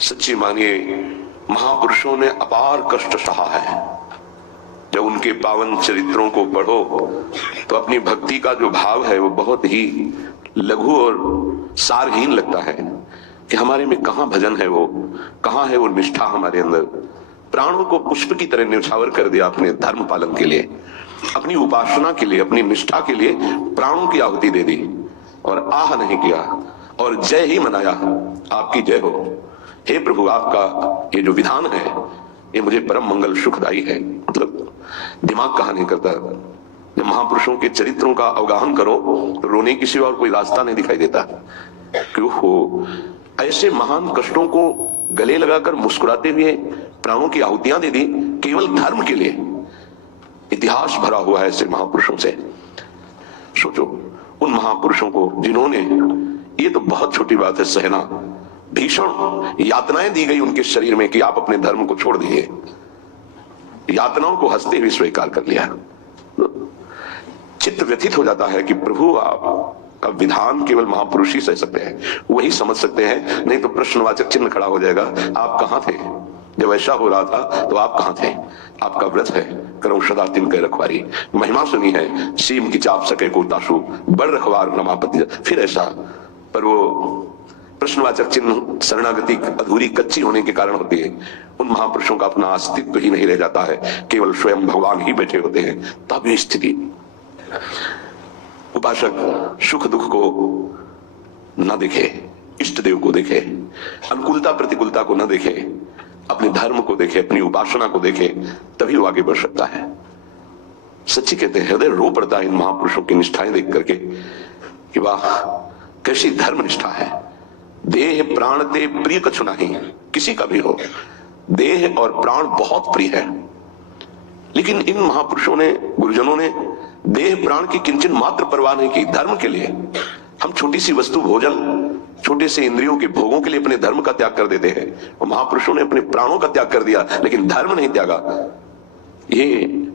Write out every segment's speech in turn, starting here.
सच्ची मानिए, महापुरुषों ने अपार कष्ट सहा है। जब उनके पावन चरित्रों को पढ़ो तो अपनी भक्ति का जो भाव है वो बहुत ही लघु और सारहीन लगता है कि हमारे में कहां भजन है, वो कहां है वो निष्ठा हमारे अंदर। प्राणों को पुष्प की तरह न्यौछावर कर दिया अपने धर्म पालन के लिए, अपनी उपासना के लिए, अपनी निष्ठा के लिए प्राणों की आहुति दे दी और आह नहीं किया और जय ही मनाया, आपकी जय हो। हे प्रभु, आपका ये जो विधान है ये मुझे परम मंगल सुखदायी है। मतलब दिमाग कहा नहीं करता। जब महापुरुषों के चरित्रों का अवगाहन करो तो रोने की सिवा और कोई रास्ता नहीं दिखाई देता। क्यों हो ऐसे महान कष्टों को गले लगाकर मुस्कुराते हुए प्राणों की आहुतियां दे दी केवल धर्म के लिए। इतिहास भरा हुआ है ऐसे महापुरुषों से। सोचो उन महापुरुषों को जिन्होंने, ये तो बहुत छोटी बात है सहना, भीषण यातनाएं दी गई उनके शरीर में कि आप अपने धर्म को छोड़ दीजिए, यातनाओं को हंसते हुए स्वीकार कर लिया। चित्त व्यथित हो जाता है कि प्रभु आपका विधान केवल महापुरुष ही सह सकते हैं, वही समझ सकते हैं, नहीं तो प्रश्नवाचक चिन्ह खड़ा हो जाएगा। आप कहां थे जब ऐसा हो रहा था? तो आप कहां थे? आपका व्रत है करो सदा तिनके रखवारी, महिमा सुनी है सीम की चाप सके को ताशु, बड़ रखवार रमापति। फिर ऐसा, पर वो प्रश्नवाचक चिन्ह शरणागति अधूरी कच्ची होने के कारण होती है। उन महापुरुषों का अपना अस्तित्व ही नहीं रह जाता है, केवल स्वयं भगवान ही बैठे होते हैं। तब ये स्थिति, उपासक सुख दुख को न देखे, इष्ट देव को देखे, अनुकूलता प्रतिकूलता को न देखे, अपने धर्म को देखे, अपनी उपासना को देखे, तभी वो आगे बढ़ सकता है। सच्ची कहते हैं, हृदय रो पड़ता है इन महापुरुषों की निष्ठाएं देख करके कि वाह कैसी धर्म निष्ठा है। देह प्राण ते प्रिय कछु नहीं, किसी का भी हो देह और प्राण बहुत प्रिय है, लेकिन इन महापुरुषों ने, गुरुजनों ने देह प्राण की किंचन मात्र परवाह नहीं की। धर्म के लिए हम छोटी सी वस्तु भोजन, छोटे से इंद्रियों के भोगों के लिए अपने धर्म का त्याग कर देते हैं, और महापुरुषों ने अपने प्राणों का त्याग कर दिया लेकिन धर्म नहीं त्यागा। ये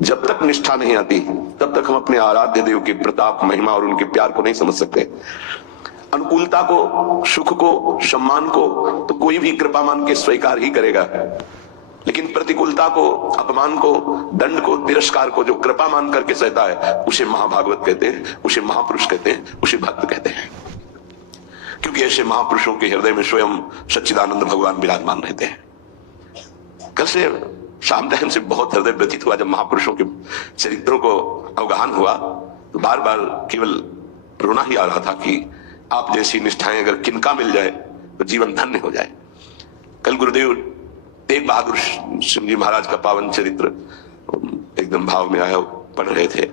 जब तक निष्ठा नहीं आती तब तक हम अपने आराध्य देव के प्रताप, महिमा और उनके प्यार को नहीं समझ सकते। अनुकूलता को, सुख को, सम्मान को तो कोई भी कृपा मान के स्वीकार ही करेगा, लेकिन प्रतिकूलता को, अपमान को, दंड को, तिरस्कार को जो कृपा मान करके सहता है उसे महाभागवत कहते हैं, उसे महापुरुष कहते हैं, उसे भक्त कहते हैं। क्योंकि ऐसे महापुरुषों के हृदय में स्वयं सच्चिदानंद भगवान विराजमान रहते हैं। कल से शाम दहन से बहुत हृदय व्यथित हुआ। जब महापुरुषों के चरित्रों को अवगाहन हुआ तो बार बार केवल रोना ही आ रहा था कि आप जैसी निष्ठाएं अगर किनका मिल जाए तो जीवन धन्य हो जाए। कल गुरुदेव तेग बहादुर सिंह जी महाराज का पावन चरित्र एकदम भाव में आया पढ़ रहे थे।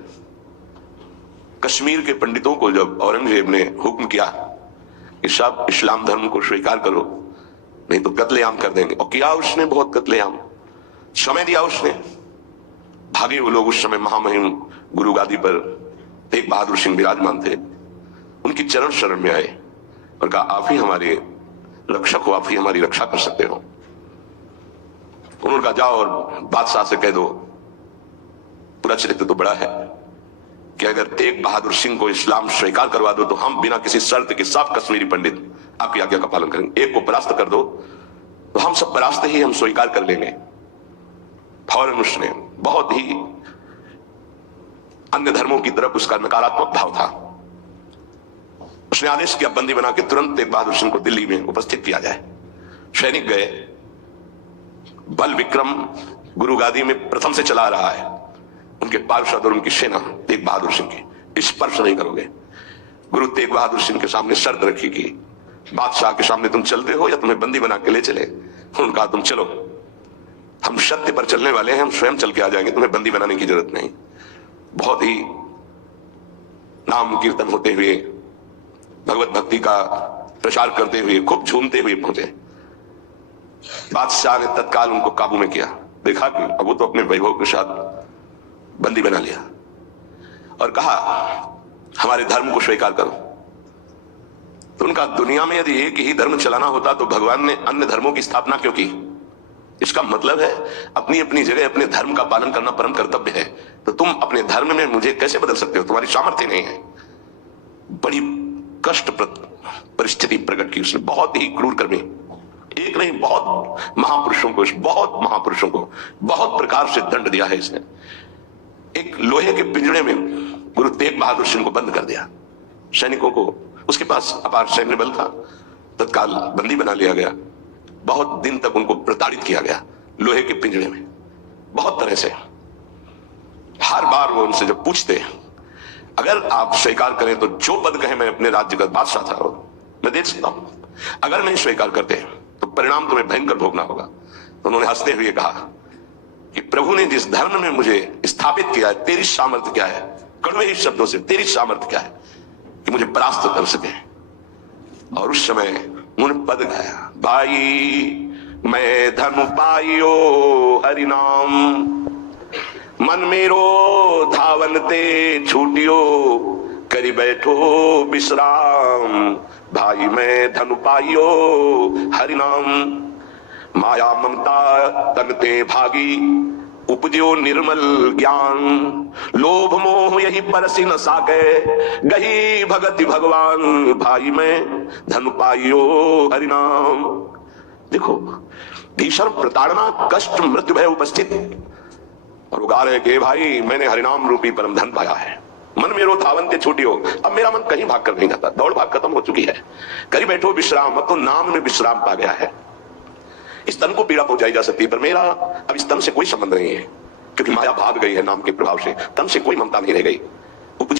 कश्मीर के पंडितों को जब औरंगजेब ने हुक्म किया कि सब इस्लाम धर्म को स्वीकार करो नहीं तो कत्लेआम कर देंगे, और किया उसने बहुत कत्लेआम, समय दिया उसने। भागे वो लोग। उस समय महामहिम गुरु गादी पर तेग बहादुर सिंह विराजमान थे, उनकी चरण शरण में आए और कहा आप ही हमारे रक्षक हो, आप ही हमारी रक्षा कर सकते हो। उन्होंने कहा जाओ और बादशाह से कह दो, पूरा चरित्र तो बड़ा है, कि अगर तेग बहादुर सिंह को इस्लाम स्वीकार करवा दो तो हम बिना किसी शर्त के सब कश्मीरी पंडित आपकी आज्ञा का पालन करेंगे। एक को परास्त कर दो तो हम सब परास्त ही हम स्वीकार कर लेंगे। फौरन उसने, बहुत ही अन्य धर्मों की तरफ उसका नकारात्मक भाव था, उसने आदेश किया बंदी बना के तुरंत तेग बहादुर सिंह को दिल्ली में उपस्थित किया जाए। सैनिक गए, बल विक्रम गुरु गादी में प्रथम से चला रहा है, उनके पार्षद और उनकी सेना तेग बहादुर सिंह की स्पर्श नहीं करोगे। गुरु तेग बहादुर सिंह के सामने शर्त रखी कि बादशाह के सामने तुम चलते हो या तुम्हें बंदी बना के ले चले। उन्होंने कहा तुम चलो, हम सत्य पर चलने वाले हैं, हम स्वयं चल के आ जाएंगे, तुम्हें बंदी बनाने की जरूरत नहीं। बहुत ही नाम कीर्तन होते हुए, भगवत भक्ति का प्रचार करते हुए, खूब झूमते हुए पहुंचे। बादशाह ने तत्काल उनको काबू में किया, देखा कि अब वो तो अपने वैभव के साथ बंदी बना लिया, और कहा हमारे धर्म को स्वीकार करो। तो उनका दुनिया में यदि एक ही धर्म चलाना होता तो भगवान ने अन्य धर्मों की स्थापना क्यों की? इसका मतलब है अपनी अपनी जगह अपने धर्म का पालन करना परम कर्तव्य है। तो तुम अपने धर्म में मुझे कैसे बदल सकते हो? तुम्हारी सामर्थ्य नहीं है। बड़ी कष्ट परिस्थिति प्रकट की उसने, बहुत ही क्रूर कर्मी। एक नहीं, बहुत महापुरुषों को बहुत प्रकार से दंड दिया है इसने। एक लोहे के पिंजड़े में गुरु तेग बहादुर सिंह को बंद कर दिया, सैनिकों को, उसके पास अपार सैन्य बल था, तत्काल बंदी बना लिया गया। बहुत दिन तक उनको प्रताड़ित किया गया लोहे के पिंजड़े में, बहुत तरह से। हर बार वो उनसे जब पूछते, अगर आप स्वीकार करें तो जो पद कहे मैं अपने राज्य का बादशाह था मैं दे सकता हूं, अगर नहीं स्वीकार करते तो परिणाम तुम्हें भयंकर भोगना होगा। तो उन्होंने हंसते हुए कहा कि प्रभु ने जिस धर्म में मुझे स्थापित किया है, तेरी सामर्थ्य क्या है, कड़वे ही शब्दों से, तेरी सामर्थ्य क्या है कि मुझे परास्त कर सके। और उस समय उन्होंने पद गाया, भाई मैं धन पाइयो हरि नाम, मन मेरो धावन ते छूटियो, करी बैठो विश्राम। भाई मैं धन पाइयो हरि नाम, माया ममता तन ते भागी, उपजो निर्मल ज्ञान। लोभ मोह यही परसी न साके, गही भगति भगवान। भाई मैं धन पाइयो हरि नाम। देखो, भीषण प्रताड़ना, कष्ट, मृत्यु भय उपस्थित, और वो गा रहे कि भाई मैंने हरिनाम रूपी परम धन पाया है, मन मेरो धावन ते छूटी हो। अब मेरा मन कहीं भाग कर नहीं जाता, दौड़ भाग खत्म हो चुकी है, करी बैठो विश्राम, अब तो नाम में विश्राम पा गया है। इस तन को पीड़ा पहुंचाई जा सकती है, पर मेरा अब इस तन से कोई संबंध नहीं है, क्योंकि माया भाग गई है नाम के प्रभाव से, तन से कोई ममता नहीं रह गई।